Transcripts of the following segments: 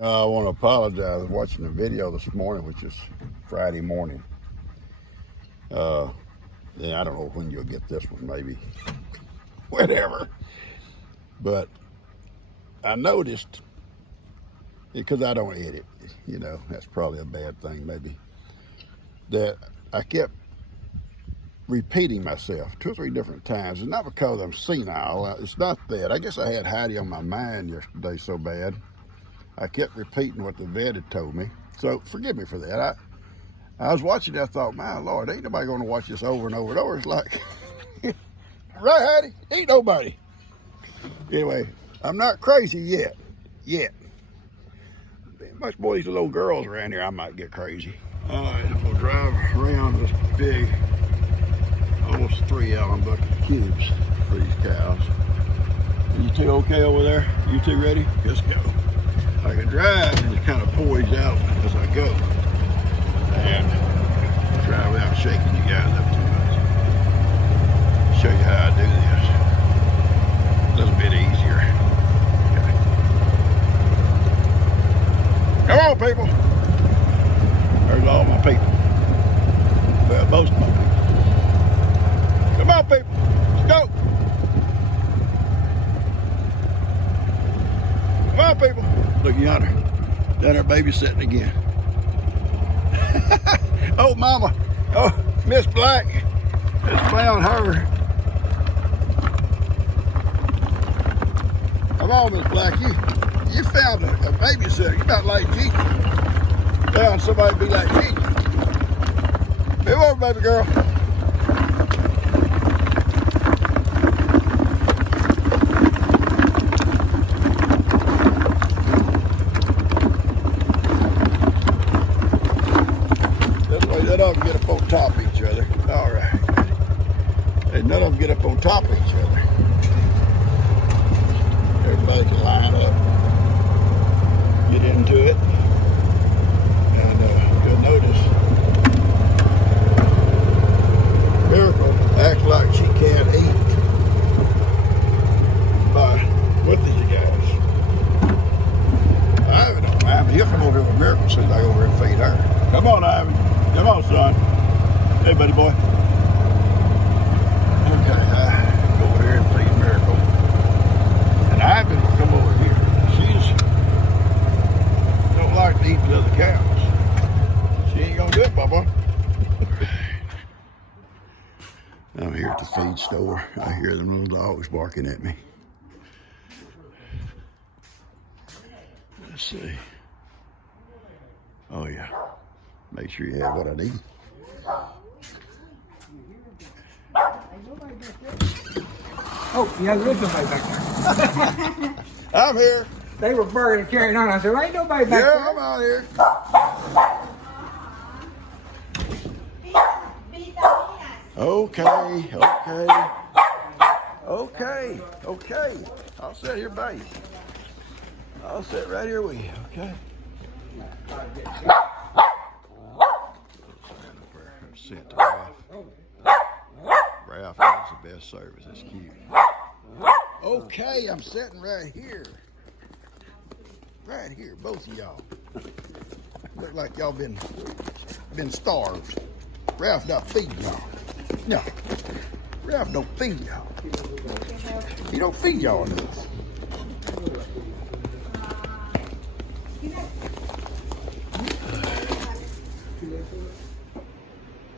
I want to apologize. I was watching a video this morning, which is Friday morning. And I don't know when you'll get this one, maybe whatever. But I noticed, because I don't edit, that's probably a bad thing maybe, that I kept repeating myself 2 or 3 different times. It's not because I'm senile. It's not that. I guess I had Heidi on my mind yesterday so bad. I kept repeating what the vet had told me. So forgive me for that. I was watching it, I thought, my Lord, ain't nobody going to watch this over and over and over. It's like, right, Heidi? Ain't nobody. Anyway, I'm not crazy yet. Much more these little girls around here, I might get crazy. All right, I'm going to drive around this big, almost 3-gallon bucket of cubes for these cows. Are you two okay over there? You two ready? Let's go. I can drive and just kind of poise out as I go. And try without shaking you guys up too much. Show you how I do this. A little bit easier. Okay. Come on, people. There's all my people. Well, most of my people. Come on, people. Let's go. Come on, people. Look yonder. Down there babysitting again. Oh, mama. Oh, Miss Black has found her. Come on, Miss Black. You found a babysitter. You're not like Gigi. Found somebody to be like Gigi. Come on, baby girl. None of them get up on top of each other. All right. And none of them get up on top of each other. Everybody can line up, get into it. And you'll notice Miracle acts like she can't eat with these guys. Ivy don't mind. He'll come over here with Miracle as soon as I go over and feed her. Come on, Ivy. Come on, son. Hey, buddy boy. Okay, go over here and feed Miracle. And Ivy will come over here. She's don't like to eat the other cows. She ain't gonna do it, Bubba. I'm here at the feed store. I hear them little dogs barking at me. Let's see. Oh yeah. Make sure you have what I need. Oh, yeah, there is somebody back there. I'm here. They were burning and carrying on. I said, ain't nobody back Yeah, there. I'm out here. Okay. I'll sit here by you. I'll sit right here with you, okay? Sent to Ralph. Ralph is the best service. That's cute. Okay, I'm sitting right here. Right here, both of y'all. Look like y'all been starved. Ralph not feeding y'all. No. Ralph don't feed y'all. He don't feed y'all enough.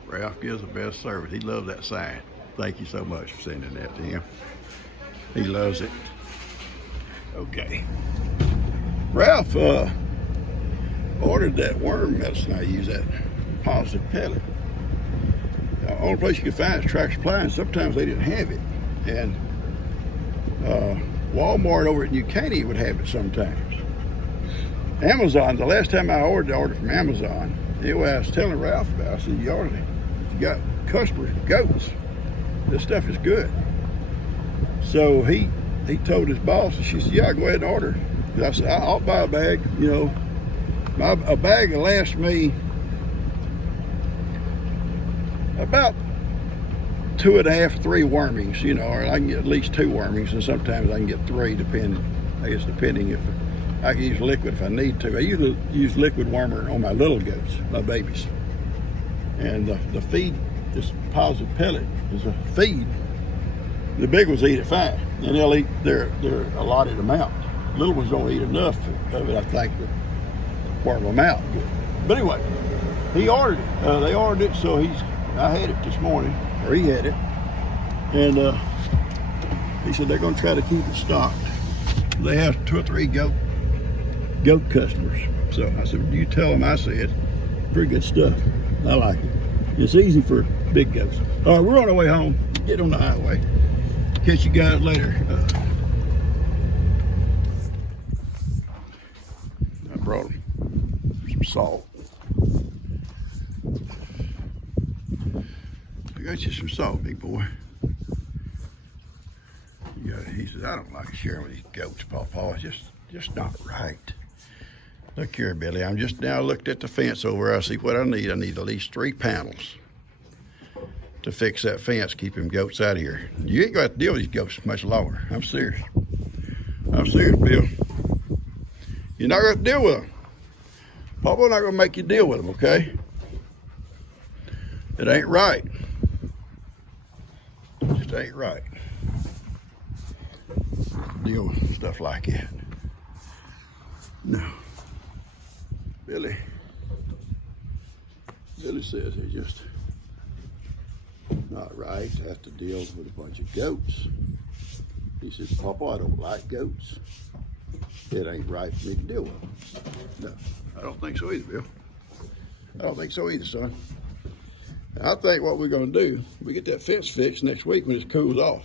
Ralph gives the best service. He loves that sign. Thank you so much for sending that to him. He loves it. Okay. Ralph ordered that worm medicine I use, that positive pellet. The only place you can find is Tractor Supply, and sometimes they didn't have it. And Walmart over at New Caney would have it sometimes. Amazon, the last time I ordered from Amazon, anyway, I was telling Ralph about it. I said, you got customers, goats, this stuff is good. So he told his boss, and she said, yeah, go ahead and order. I said, I'll buy a bag, a bag will last me about 2.5, 3 wormings, or I can get at least 2 wormings, and sometimes I can get 3, depending if I can use liquid if I need to. I usually use liquid wormer on my little goats, my babies. And the feed, this positive pellet is a feed. The big ones eat it fine, and they'll eat their allotted amount. Little ones don't eat enough of it, I think, to worm them out. But anyway, he ordered it. They ordered it, so I had it this morning, or he had it, and he said they're going to try to keep it stocked. They have 2 or 3 goat customers. So I said, you tell them I said, pretty good stuff. I like it. It's easy for big goats. All right, we're on our way home. Get on the highway. Catch you guys later. I brought them some salt. I got you some salt, big boy. He says, I don't like sharing with these goats, Pawpaw. It's just not right. Look here, Billy. I'm just now looked at the fence over. I see what I need. I need at least 3 panels to fix that fence, keep them goats out of here. You ain't got to deal with these goats much longer. I'm serious. I'm serious, Bill. You're not going to deal with them. Papa's not going to make you deal with them, okay? It ain't right. It just ain't right. Deal with stuff like that. No. Billy says it's just not right to have to deal with a bunch of goats. He says, Papa, I don't like goats. It ain't right for me to deal with them. No, I don't think so either, Bill. I don't think so either, son. I think what we're going to do, we get that fence fixed next week when it cools off.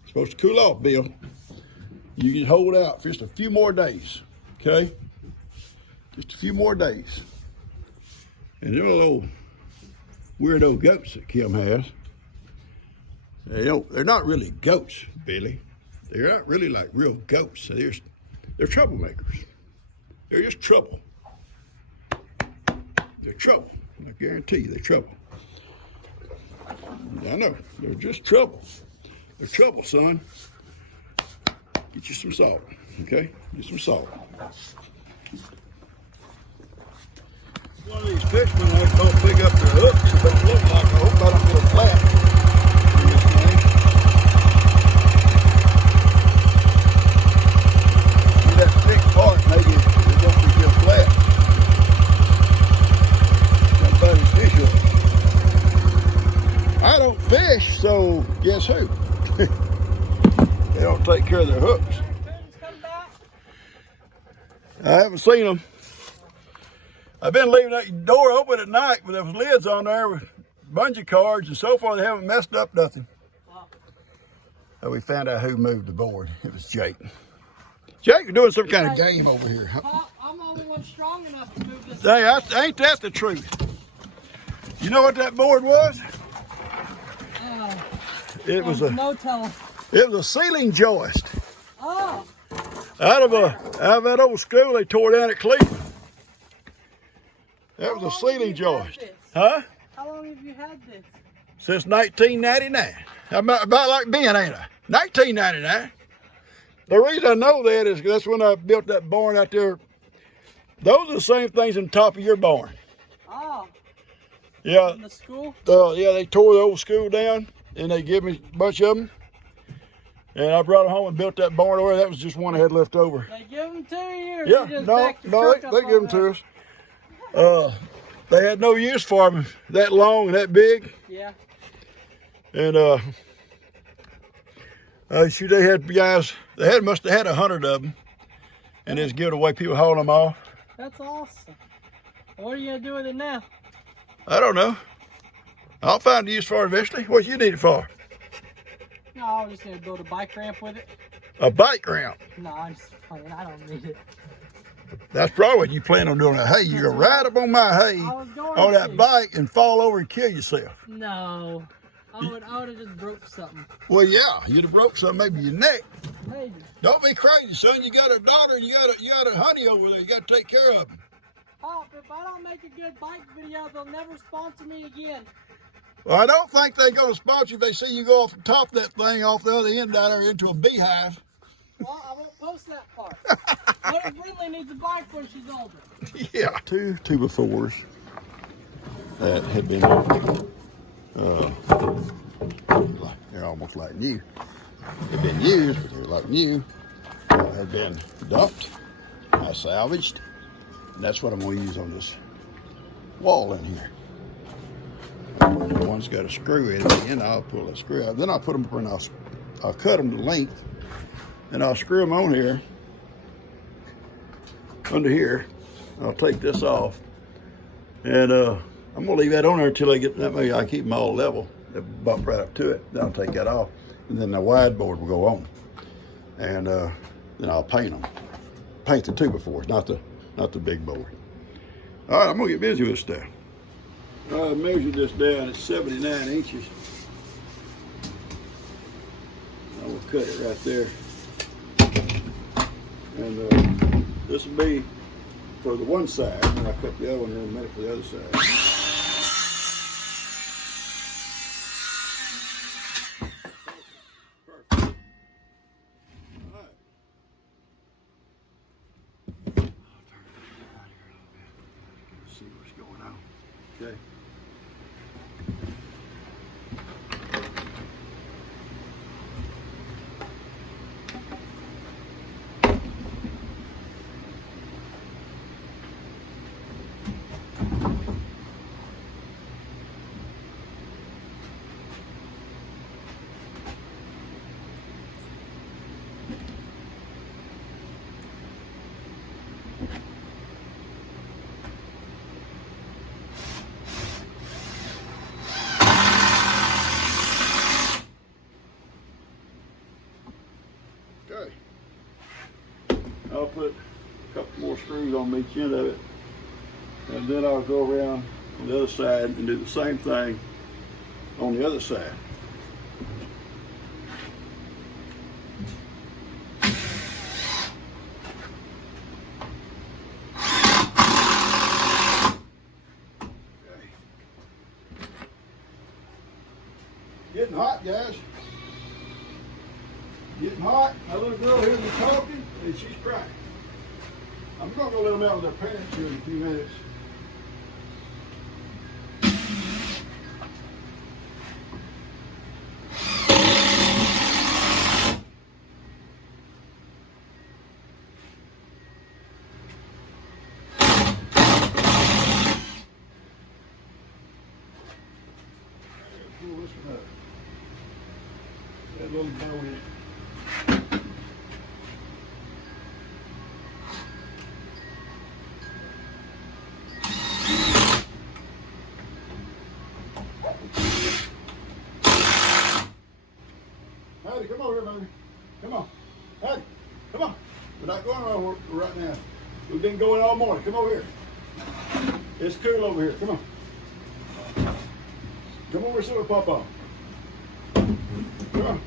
It's supposed to cool off, Bill. You can hold out for just a few more days, okay? Just a few more days. And them little weirdo goats that Kim has, they're not really goats, Billy. They're not really like real goats. They're troublemakers. They're just trouble. They're trouble. I guarantee you, they're trouble. I know. They're just trouble. They're trouble, son. Get you some salt, okay? Get some salt. One of these fishermen don't pick up their hooks. It don't look like, I hope I don't get a flat in this thing. See that thick part, maybe it don't get flat. Somebody's fish hook. I don't fish, so guess who? They don't take care of their hooks. I haven't seen them. I've been leaving that door open at night with those lids on there with bungee cords, and so far they haven't messed up nothing. So we found out who moved the board. It was Jake. Jake, you're doing some kind of game over here. I'm the only one strong enough to move this. Hey, ain't that the truth? You know what that board was? It was no telling. It was a ceiling joist. Oh. Out of that old school they tore down at Cleveland. That was a ceiling joist. Huh? How long have you had this? Since 1999. About like Ben, ain't I? 1999. The reason I know that is that's when I built that barn out there. Those are the same things on top of your barn. Oh. Yeah. In the school? Yeah, they tore the old school down and they gave me a bunch of them. And I brought it home and built that barn over. That was just one I had left over. They give them to you? Yeah, they give them to us. They had no use for them that long and that big. Yeah. And shoot, they had guys. They must have had 100 of them, and just give it away. People hauling them off. That's awesome. What are you gonna do with it now? I don't know. I'll find a use for it eventually. What you need it for? No, I was just gonna build a bike ramp with it. A bike ramp? No, I'm just playing. I don't need it. That's probably what you plan on doing. Hey, you're gonna ride up on my hay on that bike and fall over and kill yourself. No. I would have just broke something. Well, yeah, you'd have broke something, maybe your neck. Maybe. Don't be crazy, son. You got a daughter, you got a honey over there. You got to take care of him. Pop, if I don't make a good bike video, they'll never sponsor me again. Well, I don't think they're going to sponsor you if they see you go off the top of that thing, off the other end down there into a beehive. Well, I won't post that part. What if Brindley needs a bike when she's older? Yeah. Two 2x4s that had been, they're almost like new. They've been used, but they're like new. Had been dumped. I salvaged. And that's what I'm going to use on this wall in here. One's got a screw in it, and I'll pull a screw out. Then I'll put them and I'll cut them to length, and I'll screw them on here, under here. I'll take this off, and I'm gonna leave that on there until I get that. Maybe I keep them all level. They bump right up to it. Then I'll take that off, and then the wide board will go on, and then I'll paint them. Paint the 2x4s, not the big board. All right, I'm gonna get busy with this stuff. I measured this down at 79 inches. I will cut it right there. And this will be for the one side, and I'll cut the other one in a minute for the other side. Perfect. All right. I'll turn it out here a little bit. See what's going on. Okay. Okay. I'll put a couple more screws on each end of it, and then I'll go around on the other side and do the same thing on the other side. Okay. Getting hot, guys. Getting hot. My little girl hears me talking, and she's crying. I'm going to go let them out with their parents here in a few minutes. Pull this one up. That little bow in it. Hattie, come over here, baby. Come on. Hattie, come on. We're not going around right now. We've been going all morning. Come over here. It's cool over here. Come on. Come over and sit with Papa. Come on.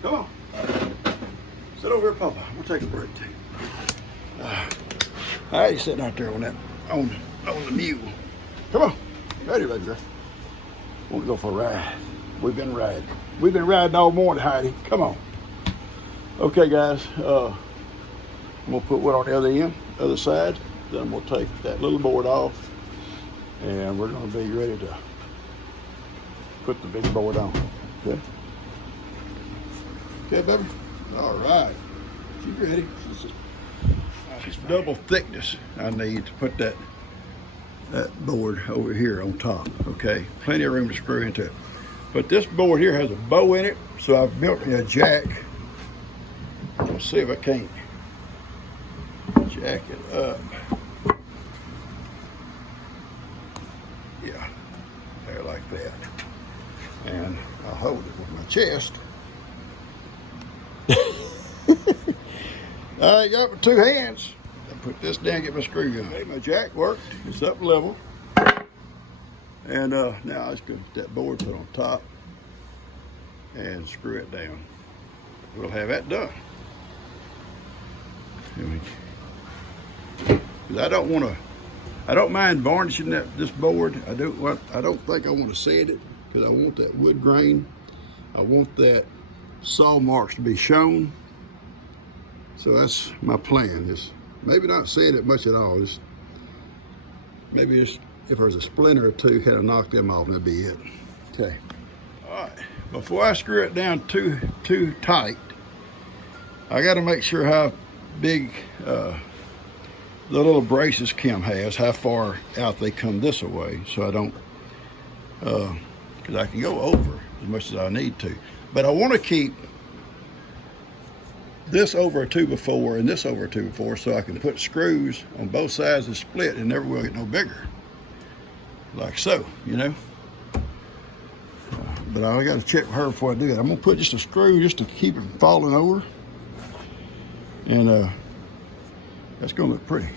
Come on. Sit over here, Papa. We'll take a break too. Hattie's sitting out there on the mule. Come on. Ready, baby girl. Want to go for a ride. We've been riding. We've been riding all morning, Heidi. Come on. Okay, guys. I'm gonna put one on the other end, other side. Then I'm gonna take that little board off, and we're gonna be ready to put the big board on. Okay. Okay, baby. All right. She's ready. She's double thickness I need to put that board over here on top. Okay. Plenty of room to screw into it. But this board here has a bow in it, so I've built me a jack. Let's see if I can't jack it up. Yeah, there like that. And I'll hold it with my chest. I got my two hands. I put this down, get my screw gun. Okay, my jack worked. It's up level. And now I just put that board put on top and screw it down. We'll have that done. I don't mind varnishing this board. I don't think I want to sand it because I want that wood grain. I want that saw marks to be shown So that's my plan. Is maybe not saying it much at all. Just maybe just if there's a splinter or two, kind of knock them off, and that'd be it. Okay. All right. Before I screw it down too tight, I got to make sure how big the little braces Kim has, how far out they come this way, so I don't, because I can go over as much as I need to. But I want to keep this over a 2x4 and this over a 2x4 so I can put screws on both sides of the split and never will get no bigger. Like so, you know. But I got to check with her before I do that. I'm going to put just a screw just to keep it from falling over. And that's going to look pretty.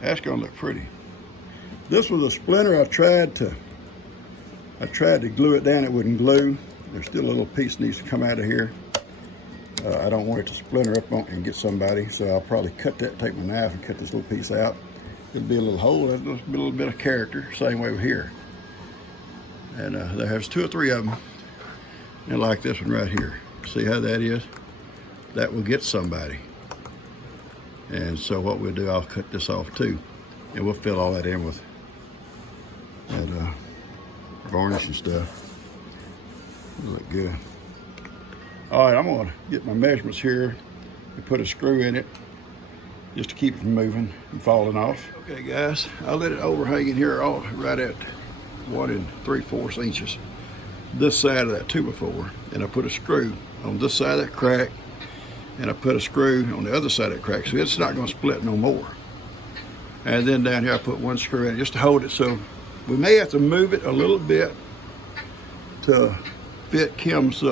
That's going to look pretty. This was a splinter I tried to glue it down. It wouldn't glue. There's still a little piece that needs to come out of here. I don't want it to splinter up on and get somebody, so I'll probably cut that, take my knife and cut this little piece out. It'll be a little hole, there'll be a little bit of character, same way over here. And there's 2 or 3 of them, and like this one right here. See how that is? That will get somebody. And so what we'll do, I'll cut this off too, and we'll fill all that in with that varnish and stuff. It'll look good. All right, I'm gonna get my measurements here and put a screw in it just to keep it from moving and falling off. Okay guys, I let it overhang in here all right at 1 3/4 inches. This side of that 2x4, and I put a screw on this side of that crack, and I put a screw on the other side of that crack, so it's not gonna split no more. And then down here I put 1 screw in it just to hold it, so we may have to move it a little bit to fit Kim's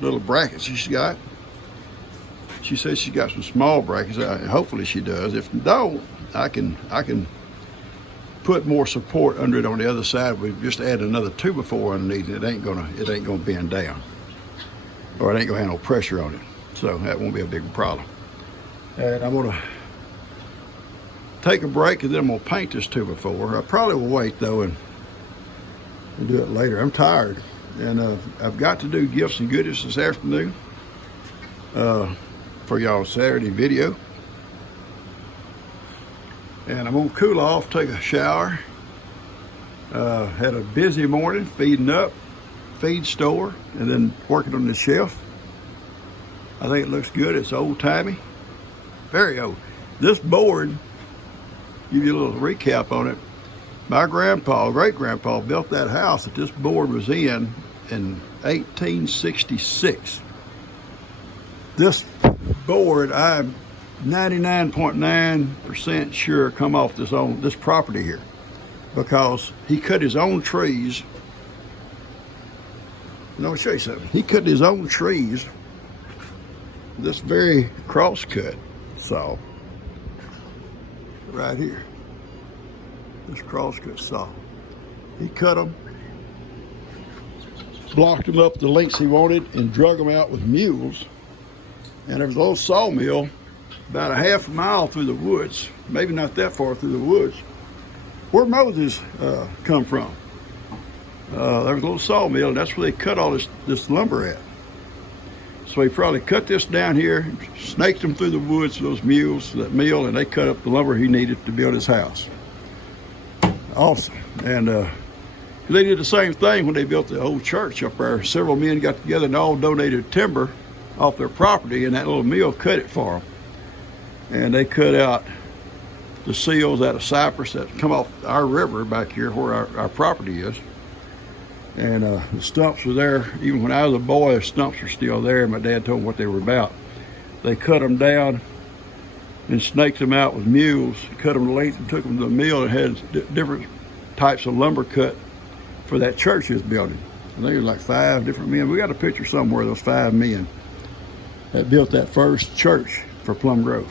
little brackets she's got. She says she's got some small brackets. Hopefully she does. If don't, I can put more support under it on the other side. We just add another 2x4 underneath it. It ain't gonna bend down, or it ain't gonna have no pressure on it. So that won't be a big problem. And I'm gonna take a break, and then I'm gonna paint this 2x4. I probably will wait though and do it later. I'm tired. And I've got to do gifts and goodies this afternoon for y'all's Saturday video. And I'm gonna cool off, take a shower. Had a busy morning feeding up, feed store, and then working on the shelf. I think it looks good. It's old timey, very old. This board, give you a little recap on it. My grandpa, great-grandpa, built that house that this board was in 1866. This board, I'm 99.9% sure come off this property here, because he cut his own trees. And I'll show you something. He cut his own trees, this very crosscut saw right here. This crosscut saw. He cut them, blocked them up the lengths he wanted, and drug them out with mules. And there was a little sawmill about a half a mile through the woods, maybe not that far through the woods, where Moses come from. There was a little sawmill, and that's where they cut all this lumber at. So he probably cut this down here, snaked them through the woods, those mules, that mill, and they cut up the lumber he needed to build his house. Awesome. And they did the same thing when they built the old church up there. Several men got together and all donated timber off their property, and that little mill cut it for them. And they cut out the seals out of cypress that come off our river back here where our property is. And the stumps were there. Even when I was a boy, the stumps were still there. My dad told me what they were about. They cut them down and snaked them out with mules, cut them to length, and took them to the mill and had different types of lumber cut for that church he was building. I think it was like 5 different men. We got a picture somewhere of those 5 men that built that first church for Plum Grove.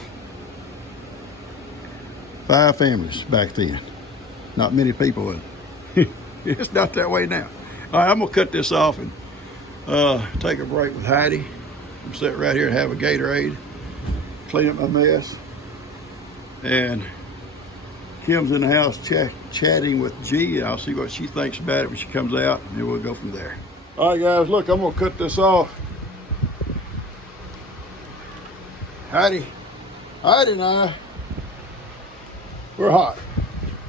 5 families back then. Not many people. It's not that way now. All right, I'm gonna cut this off and take a break with Heidi. I'm sit right here and have a Gatorade, clean up my mess. And Kim's in the house chatting with G, and I'll see what she thinks about it when she comes out, and then we'll go from there. All right, guys, look, I'm gonna cut this off. Heidi and I, we're hot.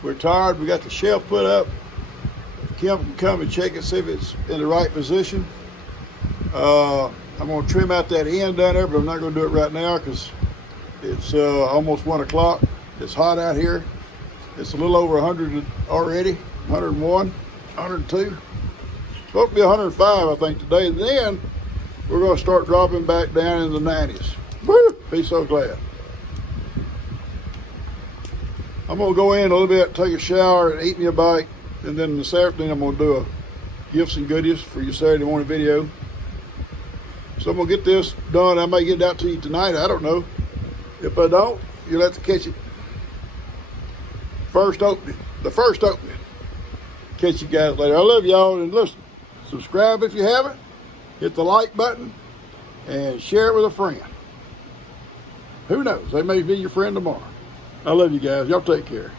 We're tired. We got the shelf put up. Kim can come and check it, see if it's in the right position. I'm going to trim out that end down there, but I'm not going to do it right now because it's almost 1 o'clock. It's hot out here. It's a little over 100 already, 101, 102. Supposed to be 105, I think, today. Then we're going to start dropping back down in the 90s. Woo! Be so glad. I'm going to go in a little bit, take a shower, and eat me a bite. And then this afternoon, I'm going to do a gifts and goodies for your Saturday morning video. So I'm going to get this done. I may get it out to you tonight. I don't know. If I don't, you'll have to catch it. The first opening. Catch you guys later. I love y'all. And listen, subscribe if you haven't. Hit the like button. And share it with a friend. Who knows? They may be your friend tomorrow. I love you guys. Y'all take care.